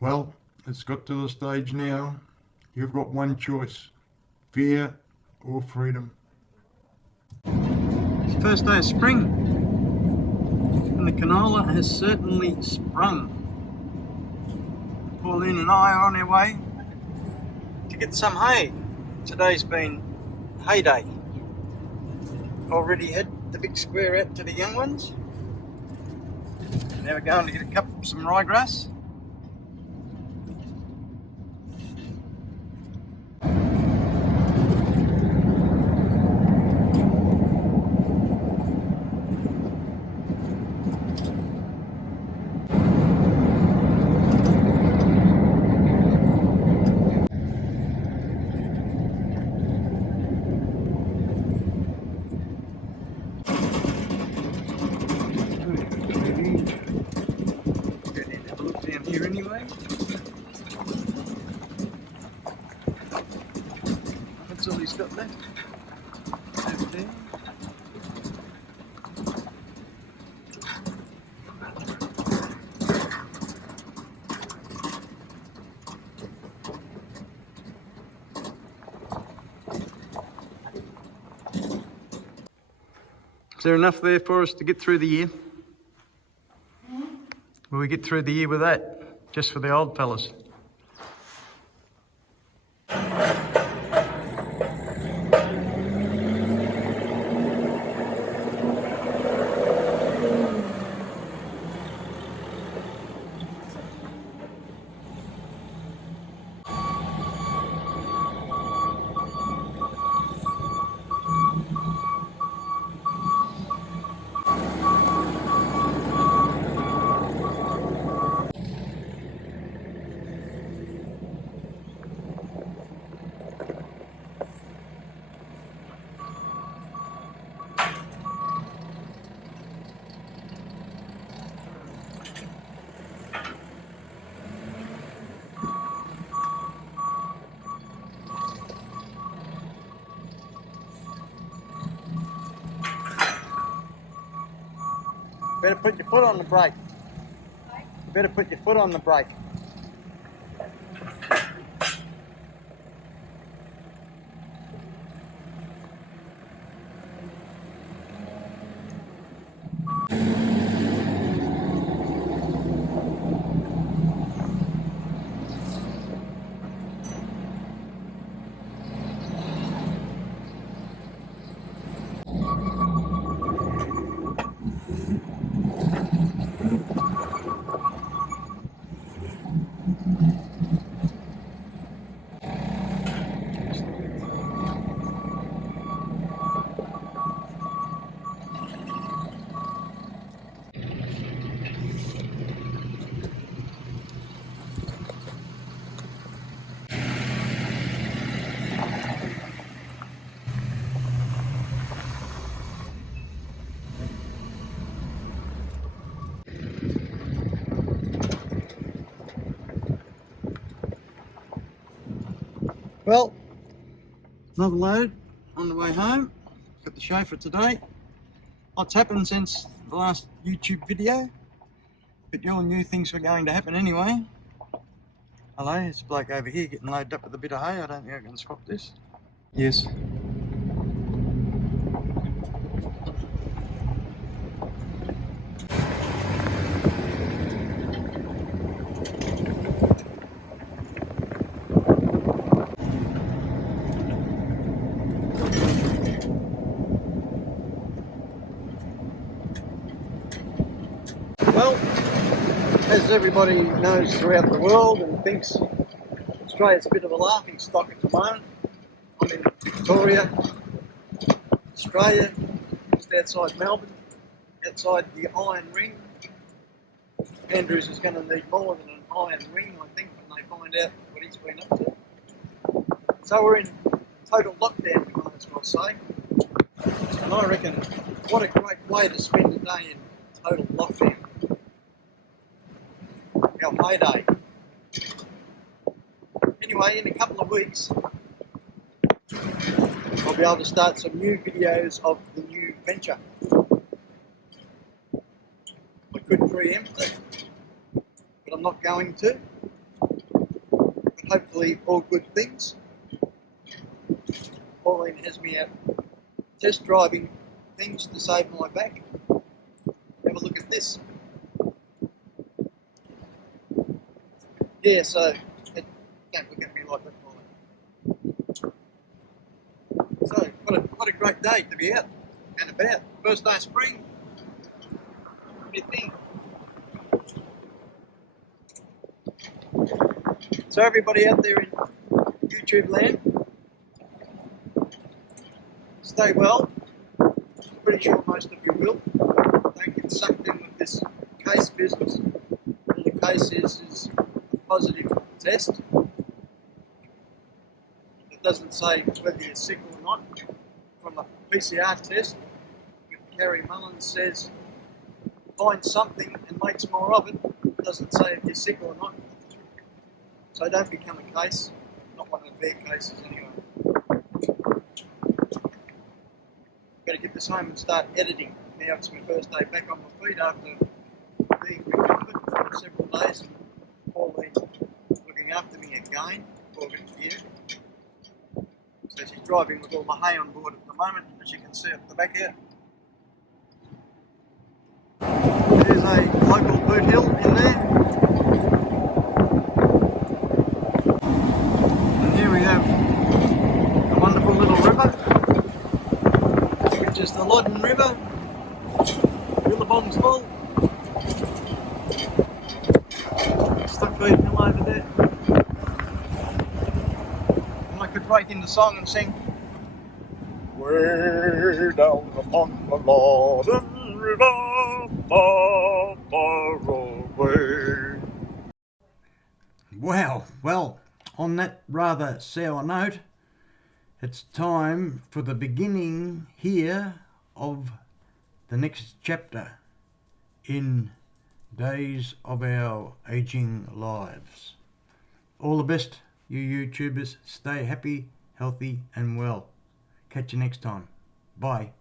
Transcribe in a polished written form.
Well, it's got to the stage now. You've got one choice: fear or freedom. It's the first day of spring, and the canola has certainly sprung. Pauline and I are on our way to get some hay. Today's been hay day. Already had the big square out to the young ones. Now we're going to get some ryegrass. Have a look down here anyway. That's all he's got left. Over there. Is there enough there for us to get through the year? Will we get through the year with that? Just for the old fellas? Better put your foot on the brake. Better put your foot on the brake. Well, another load on the way home. Got the show for today. Lots happened since the last YouTube video, but you all knew things were going to happen anyway. Hello, it's a bloke over here getting loaded up with a bit of hay. I don't think I can swap this. Yes. Well, as everybody knows throughout the world and thinks Australia's a bit of a laughing stock at the moment, I'm in Victoria, Australia, just outside Melbourne, outside the iron ring. Andrews is going to need more than an iron ring, I think, when they find out what he's been up to. So we're in total lockdown, you might as well say. And I reckon what a great way to spend a day in total lockdown. Our heyday. Anyway, in a couple of weeks, I'll be able to start some new videos of the new venture. I could preempt it, but I'm not going to. hopefully all good things. Pauline has me out test driving things to save my back. Have a look at this. Yeah, so don't look at me like that, Pauline. So what a great day to be out and about. First day of spring. What do you think? So everybody out there in YouTube land, stay well. Pretty sure most of you will. Don't get sucked in with this case business. All the case is a positive test. It doesn't say whether you're sick or not. From a PCR test, Kerry Mullins says find something and makes more of it. It doesn't say if you're sick or not. So don't become a case. Not one of their cases anyway. Better get this home and start editing. Now it's my first day back on my feet after being recovered for several days and Pauline looking after me again for a year. So she's driving with all the hay on board at the moment, as you can see at the back here. There's a local boot hill in there. And here we have a wonderful little river, which is the Loddon River. Billabong's full. Stockfeed mill over there. And I could break into song and sing way down upon the Loddon River, far, far away. Wow, well, on that rather sour note, it's time for the beginning here of the next chapter in Days of Our Aging Lives. All the best, you YouTubers. Stay happy, healthy and well. Catch you next time. Bye.